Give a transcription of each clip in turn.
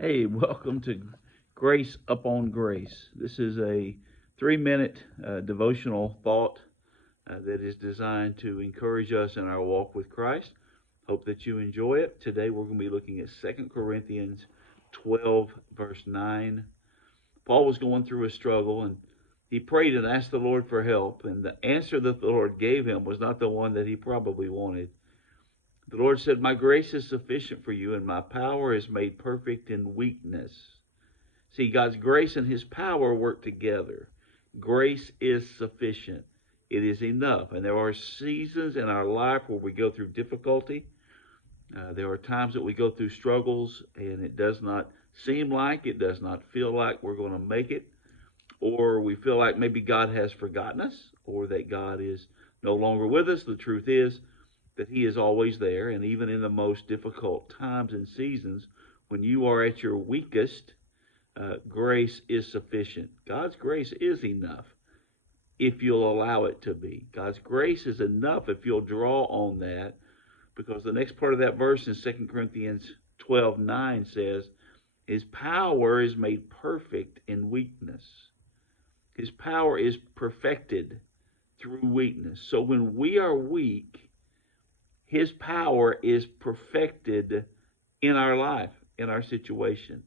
Hey, welcome to Grace Upon Grace. This is a 3 minute devotional thought that is designed to encourage us in our walk with Christ. Hope that you enjoy it. Today we're going to be looking at 2 Corinthians 12, verse 9. Paul was going through a struggle and he prayed and asked the Lord for help. And the answer that the Lord gave him was not the one that he probably wanted. The Lord said, "My grace is sufficient for you, and my power is made perfect in weakness." See, God's grace and his power work together. Grace is sufficient. It is enough. And there are seasons in our life where we go through difficulty. There are times that we go through struggles and it does not seem like, it does not feel like we're going to make it. Or we feel like maybe God has forgotten us or that God is no longer with us. The truth is that he is always there. And even in the most difficult times and seasons, when you are at your weakest, grace is sufficient. God's grace is enough if you'll allow it to be. God's grace is enough if you'll draw on that, because the next part of that verse in 2 Corinthians 12:9 says, his power is made perfect in weakness. His power is perfected through weakness. So when we are weak, his power is perfected in our life, in our situation.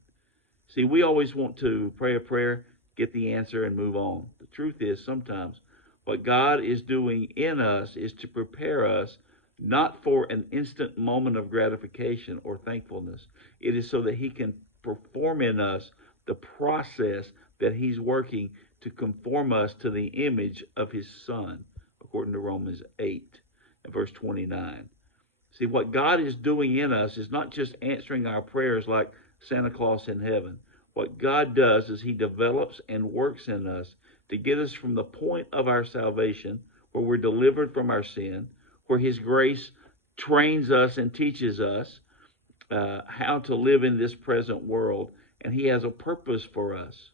See, we always want to pray a prayer, get the answer, and move on. The truth is, sometimes what God is doing in us is to prepare us not for an instant moment of gratification or thankfulness. It is so that He can perform in us the process that He's working to conform us to the image of His Son, according to Romans 8 and verse 29. See, what God is doing in us is not just answering our prayers like Santa Claus in heaven. What God does is he develops and works in us to get us from the point of our salvation, where we're delivered from our sin, where his grace trains us and teaches us how to live in this present world. And he has a purpose for us.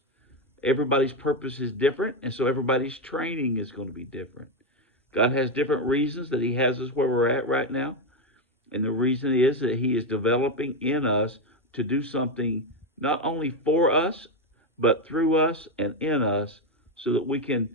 Everybody's purpose is different, and so everybody's training is going to be different. God has different reasons that he has us where we're at right now. And the reason is that he is developing in us to do something not only for us, but through us and in us, so that we can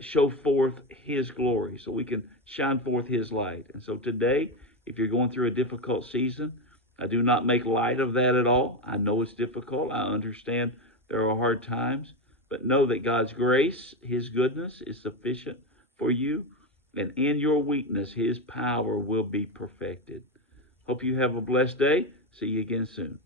show forth his glory, so we can shine forth his light. And so today, if you're going through a difficult season, I do not make light of that at all. I know it's difficult. I understand there are hard times, but know that God's grace, his goodness is sufficient for you. And in your weakness, his power will be perfected. Hope you have a blessed day. See you again soon.